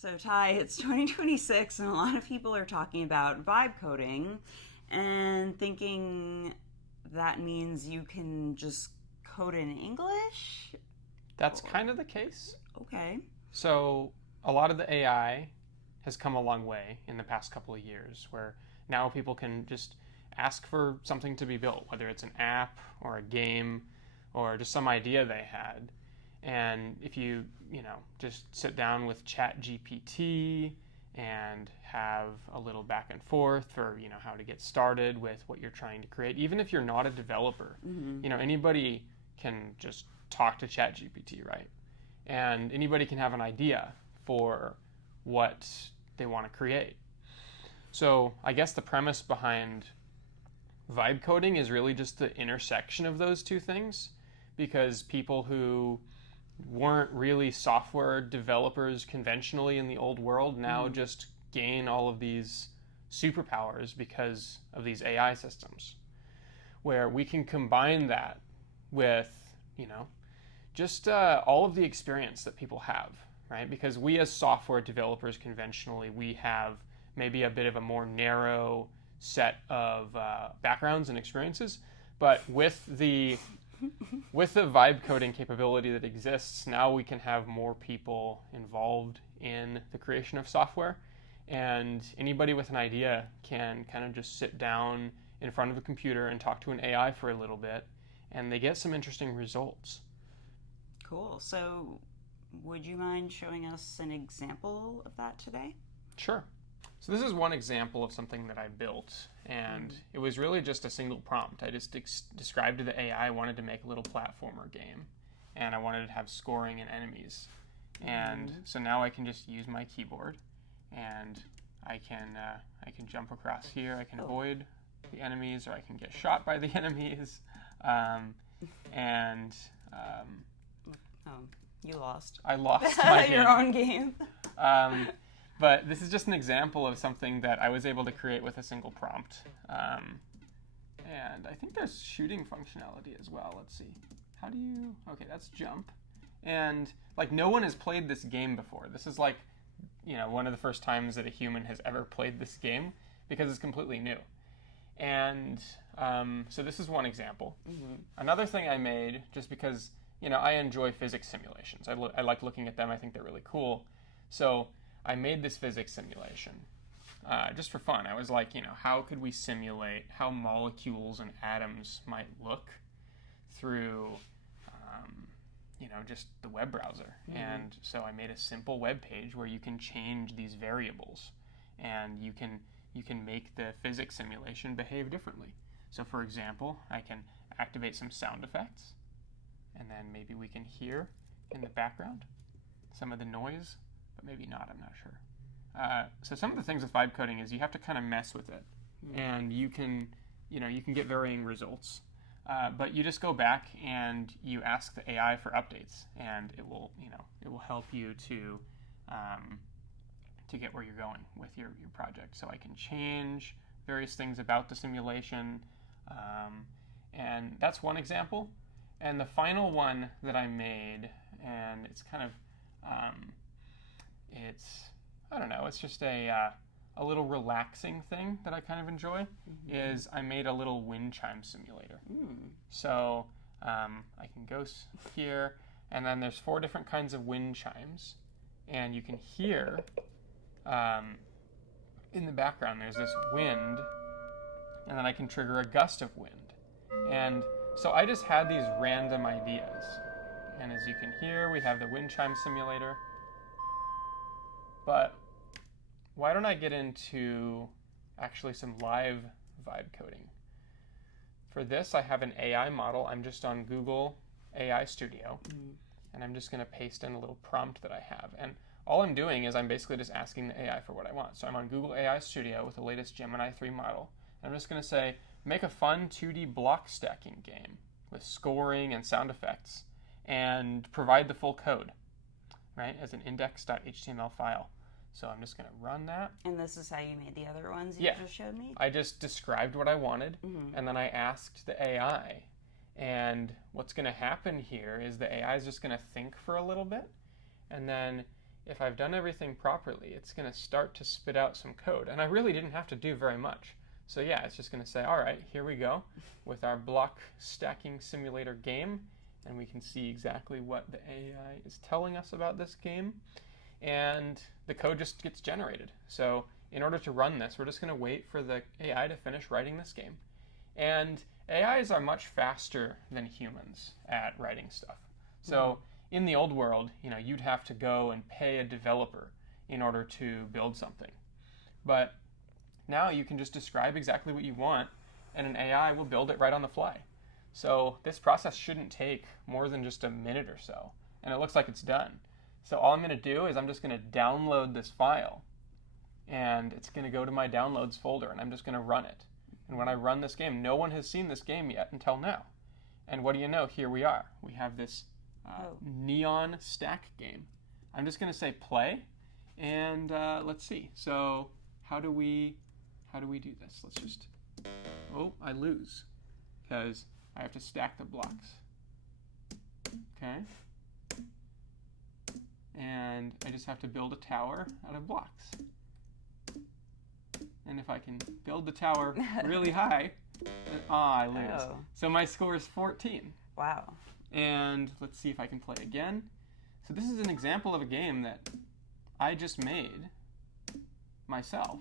So, Ty, it's 2026, and a lot of people are talking about vibe coding and thinking that means you can just code in English? That's Or, kind of the case. okay. So, a lot of the AI has come a long way in the past couple of years where now people can just ask for something to be built, whether it's an app or a game or just some idea they had. And if you just sit down with ChatGPT and have a little back and forth for, how to get started with what you're trying to create, even if you're not a developer, anybody can just talk to ChatGPT, right? And anybody can have an idea for what they want to create. So I guess the premise behind vibe coding is really just the intersection of those two things, because people who weren't really software developers conventionally in the old world now just gain all of these superpowers because of these AI systems, where we can combine that with, just all of the experience that people have, right? Because we as software developers conventionally, we have maybe a bit of a more narrow set of backgrounds and experiences, but with the vibe coding capability that exists, now we can have more people involved in the creation of software. And anybody with an idea can kind of just sit down in front of a computer and talk to an AI for a little bit, and they get some interesting results. Cool. So, would you mind showing us an example of that today? Sure. So this is one example of something that I built, and it was really just a single prompt. I just described to the AI I wanted to make a little platformer game, and I wanted to have scoring and enemies. And so now I can just use my keyboard, and I can jump across here. I can avoid the enemies, or I can get shot by the enemies, and You lost. I lost my game. Your own game. But this is just an example of something that I was able to create with a single prompt. And I think there's shooting functionality as well. Let's see. How do you... Okay, that's jump. And, no one has played this game before. This is, one of the first times that a human has ever played this game because it's completely new. And so this is one example. Another thing I made, just because, I enjoy physics simulations. I like looking at them. I think they're really cool. So I made this physics simulation just for fun. I was like, how could we simulate how molecules and atoms might look through, just the web browser. And so I made a simple web page where you can change these variables, and you can make the physics simulation behave differently. So for example, I can activate some sound effects, and then maybe we can hear in the background some of the noise, but maybe not, I'm not sure. So some of the things with vibe coding is you have to kind of mess with it, and you can get varying results. But you just go back and you ask the AI for updates, and it will help you to get where you're going with your project. So I can change various things about the simulation, and that's one example. And the final one that I made, and it's kind of I don't know, it's just a little relaxing thing that I kind of enjoy, is I made a little wind chime simulator. So I can go here, and then there's 4 different kinds of wind chimes, and you can hear in the background there's this wind, and then I can trigger a gust of wind. And so I just had these random ideas, and as you can hear, we have the wind chime simulator. But why don't I get into actually some live vibe coding? For this, I have an AI model. I'm just on Google AI Studio, and I'm just going to paste in a little prompt that I have. And all I'm doing is I'm basically just asking the AI for what I want. So I'm on Google AI Studio with the latest Gemini 3 model. And I'm just going to say, make a fun 2D block stacking game with scoring and sound effects, and provide the full code, right, as an index.html file. So I'm just going to run that. And this is how you made the other ones you just showed me? I just described what I wanted, and then I asked the AI. And what's going to happen here is the AI is just going to think for a little bit, and then if I've done everything properly, it's going to start to spit out some code. And I really didn't have to do very much. So yeah, it's just going to say, all right, here we go with our block stacking simulator game. And we can see exactly what the AI is telling us about this game. And the code just gets generated. So in order to run this, we're just going to wait for the AI to finish writing this game. And AIs are much faster than humans at writing stuff. So in the old world, you'd have to go and pay a developer in order to build something. But now you can just describe exactly what you want, and an AI will build it right on the fly. So this process shouldn't take more than just a minute or so, and it looks like it's done. So all I'm going to do is I'm just going to download this file, and it's going to go to my downloads folder, and I'm just going to run it. And when I run this game, no one has seen this game yet until now. And what do you know? Here we are. We have this neon stack game. I'm just going to say play, and let's see. So how do we do this? Let's just, I lose because I have to stack the blocks. Okay. And I just have to build a tower out of blocks. And if I can build the tower really high, I lose. Oh. So my score is 14. Wow. And let's see if I can play again. So this is an example of a game that I just made myself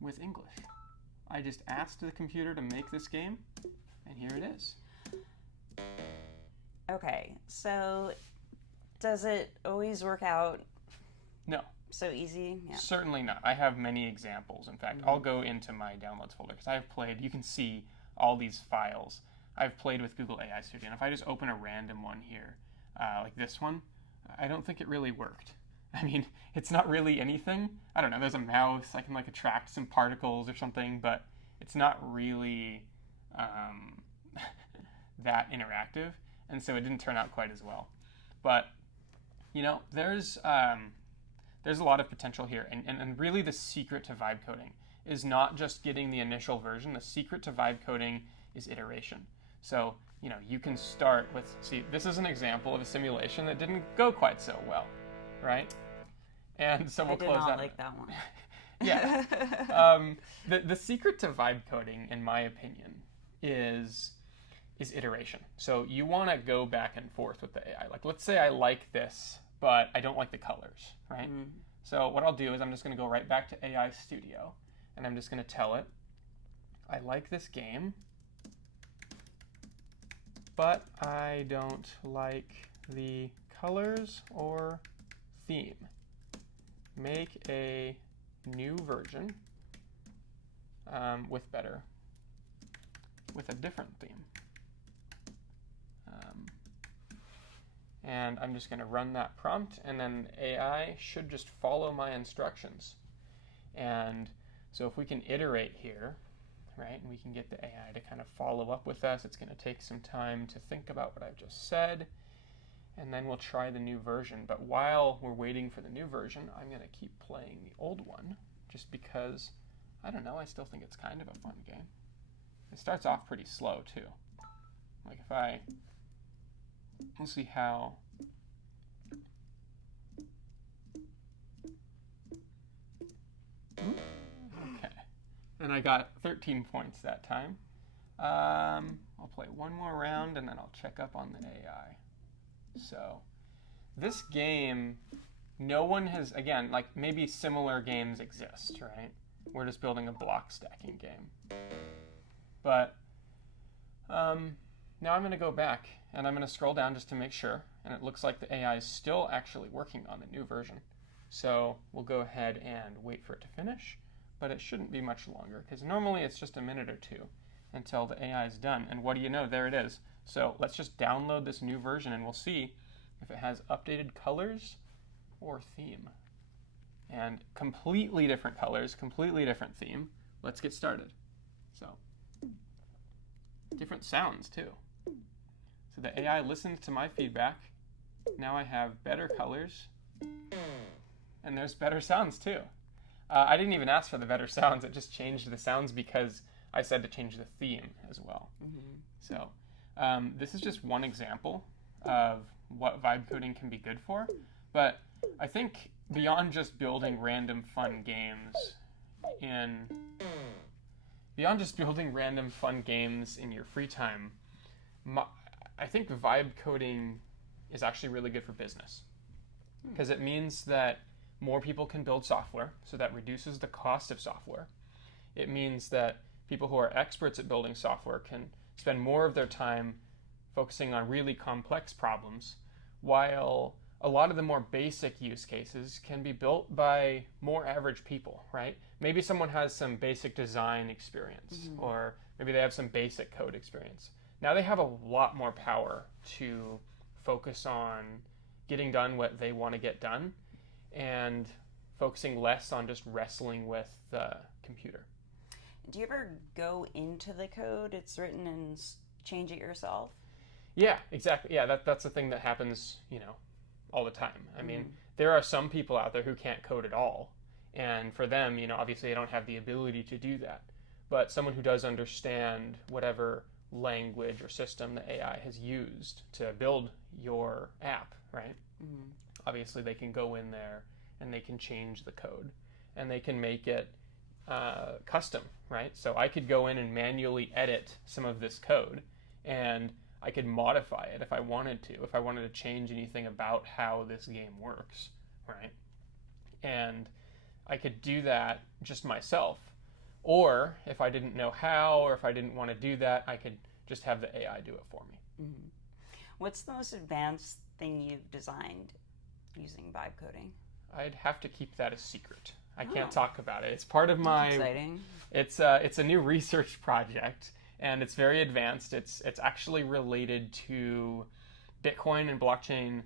with English. I just asked the computer to make this game, and here it is. Okay, so does it always work out No. so easy? Yeah. Certainly not. I have many examples. In fact, I'll go into my downloads folder because I've played, you can see all these files. I've played with Google AI Studio, and if I just open a random one here, like this one, I don't think it really worked. I mean, it's not really anything. I don't know, there's a mouse, I can attract some particles or something, but it's not really that interactive, and so it didn't turn out quite as well. But, there's a lot of potential here, and really the secret to vibe coding is not just getting the initial version. The secret to vibe coding is iteration. So, you can start with, see, this is an example of a simulation that didn't go quite so well, right? And so we'll close that. I did not like that one. Yeah. The secret to vibe coding, in my opinion, is iteration. So you want to go back and forth with the AI. Like, let's say I like this, but I don't like the colors, right? Mm-hmm. So what I'll do is I'm just going to go right back to AI Studio, and I'm just going to tell it, I like this game, but I don't like the colors or theme. Make a new version with a different theme. And I'm just going to run that prompt, and then AI should just follow my instructions. And so if we can iterate here, right, and we can get the AI to kind of follow up with us, it's going to take some time to think about what I've just said, and then we'll try the new version. But while we're waiting for the new version, I'm going to keep playing the old one, just because, I don't know, I still think it's kind of a fun game. It starts off pretty slow, too. Like if we'll see how. Okay. And I got 13 points that time. I'll play one more round and then I'll check up on the AI. So this game, no one has, again, maybe similar games exist, right? We're just building a block stacking game. But now I'm going to go back and I'm going to scroll down just to make sure, and it looks like the AI is still actually working on the new version. So we'll go ahead and wait for it to finish, but it shouldn't be much longer because normally it's just a minute or two until the AI is done. And what do you know? There it is. So let's just download this new version and we'll see if it has updated colors or theme. And completely different colors, completely different theme. Let's get started. So different sounds too. So the AI listened to my feedback. Now I have better colors, and there's better sounds too. I didn't even ask for the better sounds. It just changed the sounds because I said to change the theme as well. Mm-hmm. So this is just one example of what vibe coding can be good for. But I think beyond just building random fun games in your free time, I think vibe coding is actually really good for business because it means that more people can build software, so that reduces the cost of software. It means that people who are experts at building software can spend more of their time focusing on really complex problems, while a lot of the more basic use cases can be built by more average people, right? Maybe someone has some basic design experience, or maybe they have some basic code experience. Now they have a lot more power to focus on getting done what they want to get done and focusing less on just wrestling with the computer. Do you ever go into the code it's written and change it yourself? Yeah, exactly. Yeah, that's the thing that happens, all the time. I mean, there are some people out there who can't code at all. And for them, obviously they don't have the ability to do that. But someone who does understand whatever language or system the AI has used to build your app, right? Obviously they can go in there and they can change the code and they can make it custom, right? So I could go in and manually edit some of this code and I could modify it if I wanted to change anything about how this game works, right? And I could do that just myself. Or if I didn't know how, or if I didn't want to do that, I could just have the AI do it for me. What's the most advanced thing you've designed using vibe coding? I'd have to keep that a secret. I can't talk about it. It's part of my. That's exciting. It's a new research project, and it's very advanced. It's actually related to Bitcoin and blockchain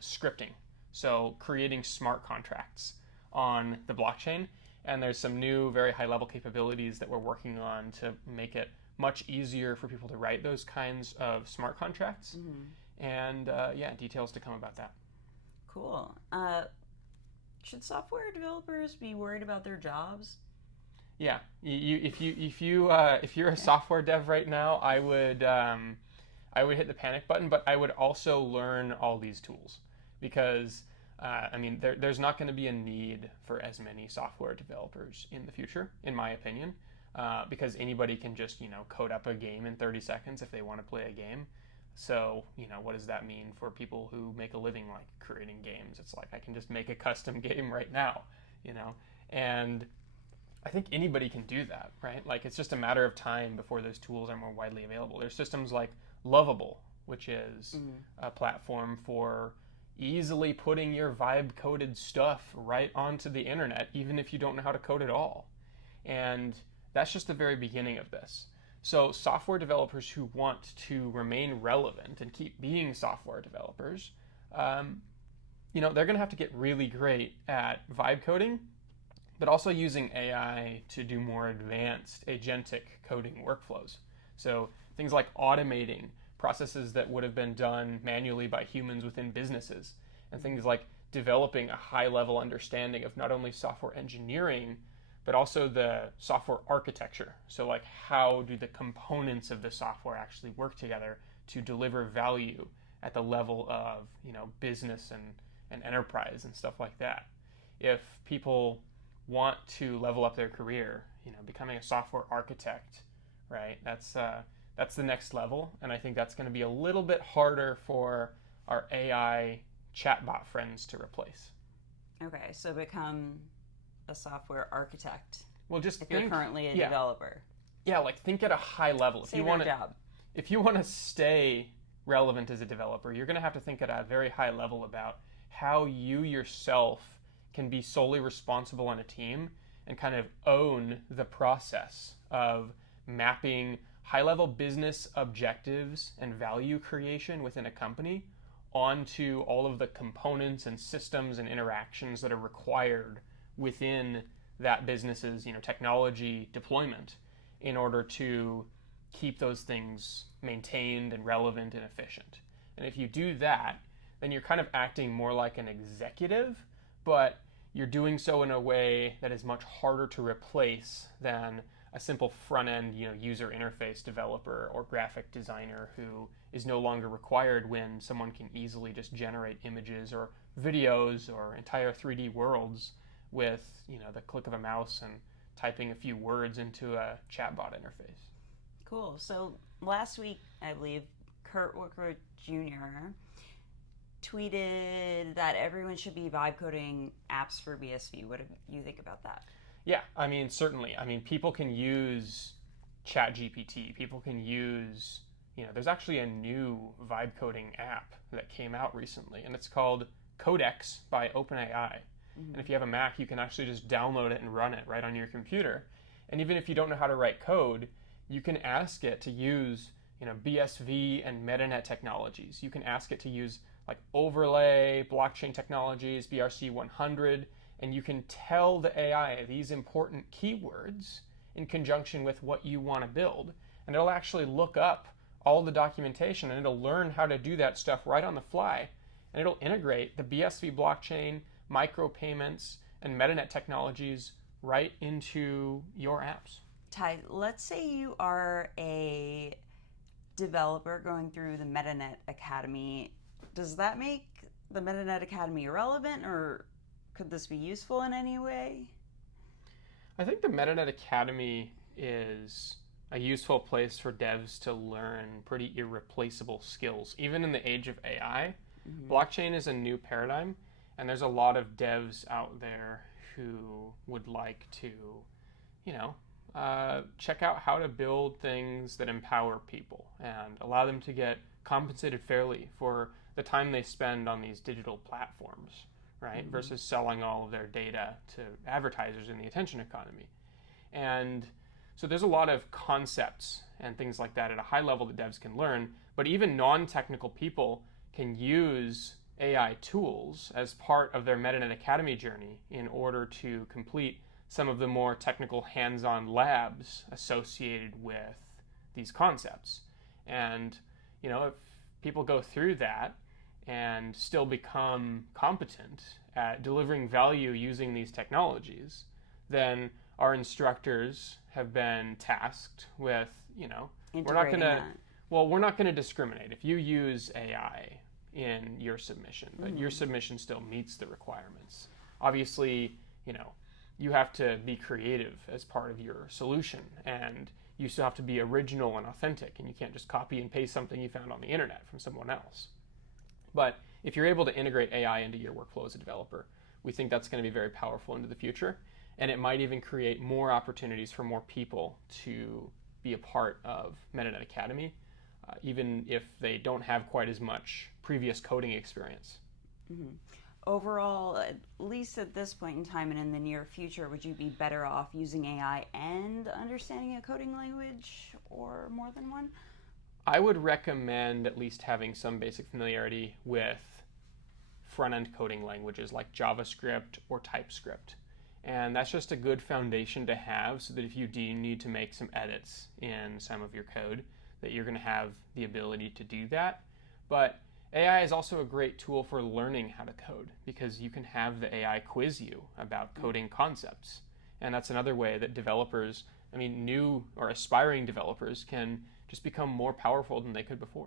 scripting, so creating smart contracts on the blockchain. And there's some new, very high-level capabilities that we're working on to make it much easier for people to write those kinds of smart contracts. And details to come about that. Cool. Should software developers be worried about their jobs? Yeah, if you're a software dev right now, I would hit the panic button, but I would also learn all these tools because there's not going to be a need for as many software developers in the future, in my opinion, because anybody can just code up a game in 30 seconds if they want to play a game. So, what does that mean for people who make a living like creating games? It's like I can just make a custom game right now, and I think anybody can do that, right? Like it's just a matter of time before those tools are more widely available. There's systems like Lovable, which is a platform for easily putting your vibe coded stuff right onto the internet, even if you don't know how to code at all. And that's just the very beginning of this. So software developers who want to remain relevant and keep being software developers, they're going to have to get really great at vibe coding, but also using AI to do more advanced agentic coding workflows. So things like automating processes that would have been done manually by humans within businesses, and things like developing a high-level understanding of not only software engineering, but also the software architecture. So like how do the components of the software actually work together to deliver value at the level of business and enterprise and stuff like that. If people want to level up their career, becoming a software architect, right? That's the next level, and I think that's going to be a little bit harder for our AI chatbot friends to replace. Okay, so become a software architect. Well, just if you're currently a developer. Yeah, like think at a high level. Say their job. If you want to stay relevant as a developer, you're going to have to think at a very high level about how you yourself can be solely responsible on a team and kind of own the process of mapping high-level business objectives and value creation within a company onto all of the components and systems and interactions that are required within that business's technology deployment in order to keep those things maintained and relevant and efficient. And if you do that, then you're kind of acting more like an executive, but you're doing so in a way that is much harder to replace than a simple front-end user interface developer or graphic designer who is no longer required when someone can easily just generate images or videos or entire 3D worlds with, the click of a mouse and typing a few words into a chatbot interface. Cool. So last week, I believe, Kurt Woodward Jr. tweeted that everyone should be vibe coding apps for BSV. What do you think about that? Yeah, certainly. People can use ChatGPT. People can use, there's actually a new vibe coding app that came out recently, and it's called Codex by OpenAI. And if you have a Mac, you can actually just download it and run it right on your computer. And even if you don't know how to write code, you can ask it to use, BSV and MetaNet technologies. You can ask it to use like overlay, blockchain technologies, BRC100, and you can tell the AI these important keywords in conjunction with what you want to build. And it'll actually look up all the documentation and it'll learn how to do that stuff right on the fly. And it'll integrate the BSV blockchain, micropayments, and MetaNet technologies right into your apps. Ty, let's say you are a developer going through the MetaNet Academy. Does that make the MetaNet Academy irrelevant, or could this be useful in any way? I think the MetaNet Academy is a useful place for devs to learn pretty irreplaceable skills. Even in the age of AI, blockchain is a new paradigm, and there's a lot of devs out there who would like to, check out how to build things that empower people and allow them to get compensated fairly for the time they spend on these digital platforms, right? Versus selling all of their data to advertisers in the attention economy. And so there's a lot of concepts and things like that at a high level that devs can learn, but even non-technical people can use AI tools as part of their MetaNet Academy journey in order to complete some of the more technical hands-on labs associated with these concepts. And, if people go through that and still become competent at delivering value using these technologies, then our instructors have been tasked with, we're not going to discriminate. If you use AI in your submission, but your submission still meets the requirements. Obviously, you have to be creative as part of your solution, and you still have to be original and authentic, and you can't just copy and paste something you found on the internet from someone else. But if you're able to integrate AI into your workflow as a developer, we think that's going to be very powerful into the future, and it might even create more opportunities for more people to be a part of MetaNet Academy, even if they don't have quite as much previous coding experience. Overall, at least at this point in time and in the near future, would you be better off using AI and understanding a coding language, or more than one? I would recommend at least having some basic familiarity with front-end coding languages like JavaScript or TypeScript. And that's just a good foundation to have so that if you do need to make some edits in some of your code, that you're going to have the ability to do that. But AI is also a great tool for learning how to code because you can have the AI quiz you about coding concepts. And that's another way that developers, new or aspiring developers, can just become more powerful than they could before.